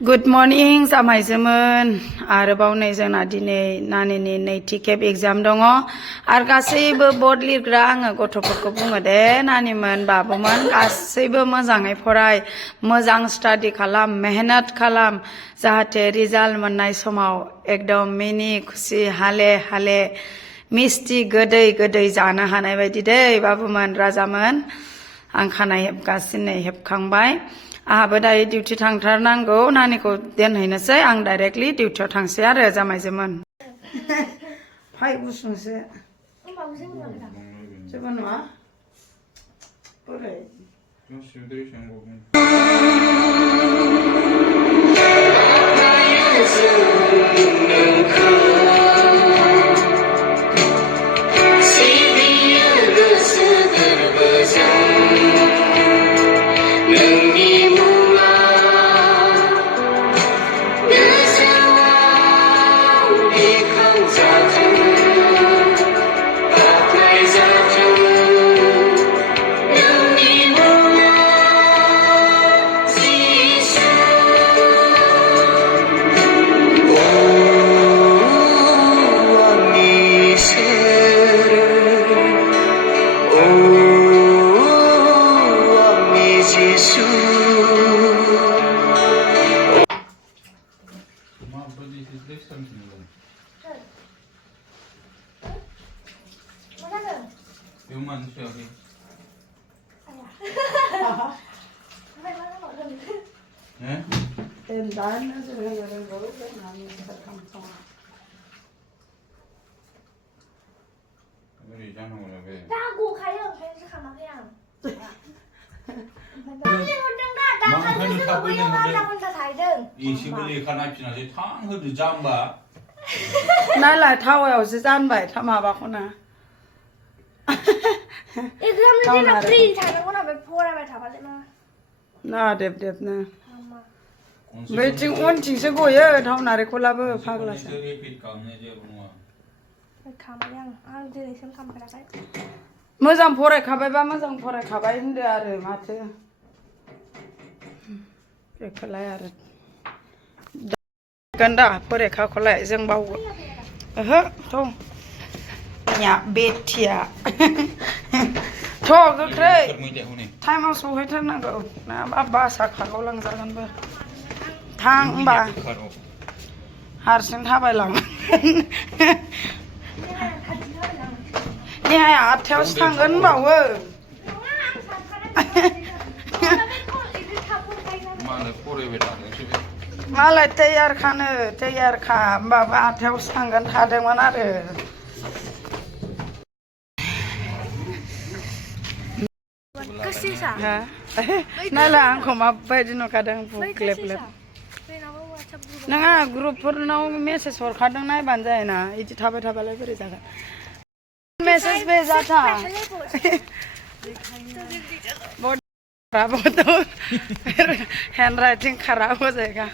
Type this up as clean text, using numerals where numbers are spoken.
Good morning, jamaijw आरोबाव नै जोंना दिनै नानिनि नैथि खेब एग्जाम दङ आरो गासैबो बर्ड लिरग्रा आङो गथ'फोरखौ बुङो दे नानिमोन बाबुमोन गासैबो मोजाङै फराय मोजां स्टाडि खालाम मेहनत खालाम जाहाथे रिजाल्ट मोननाय समाव एकदम मिनि खुसि हाले हाले मिस्टि गोदै गोदै जानो हानाय बायदि दे बाबुमोन राजामोन आं खानाय हेबगासिनो हेबखांबाय आहाबो दायो डिउटि थांथारनांगौ नानिखौ दोनहैनोसै आं डाइरेक्टलि डिउटियाव थांसै आरो जामाइजोमोन फाय गुसुंसो जेबो नङा बोरै नालाय थावायावसो जानबाय माबाखौना ना देब देबनो बैथिं उनथिंसो गयो थाव नारेंखलाबो फाग्लासो मोजां फरायखाबायबा मोजां फरायखाबाय होनदो आरो माथो बेखौलाय आरो गन्दा फरायखाखौलाय जों बावगोन ओहो थ' या बेथिया थ' गोख्रै टाइमाव सहैथारनांगौ नङाबा बासा खारग'लांजागोनबो थां होमबा हारसिं थाबायलां देहाया 8थायावसो थांगोन होनबावो मालाय तैयारखानो तैयारखा होमबाबो 8थायावसो थांगोन थादोंमोन आरो नालाय आंखौ माबायदि नुखादों बुग्लेब लेब नङा ग्रुपफोरनाव मेसेज हरखादों नायबानो जायोना बिदि थाबाय थाबालाय बोरै जागोन मेसेज भेजा था बोdo हैंड राइटिंग खराब हो जाएगा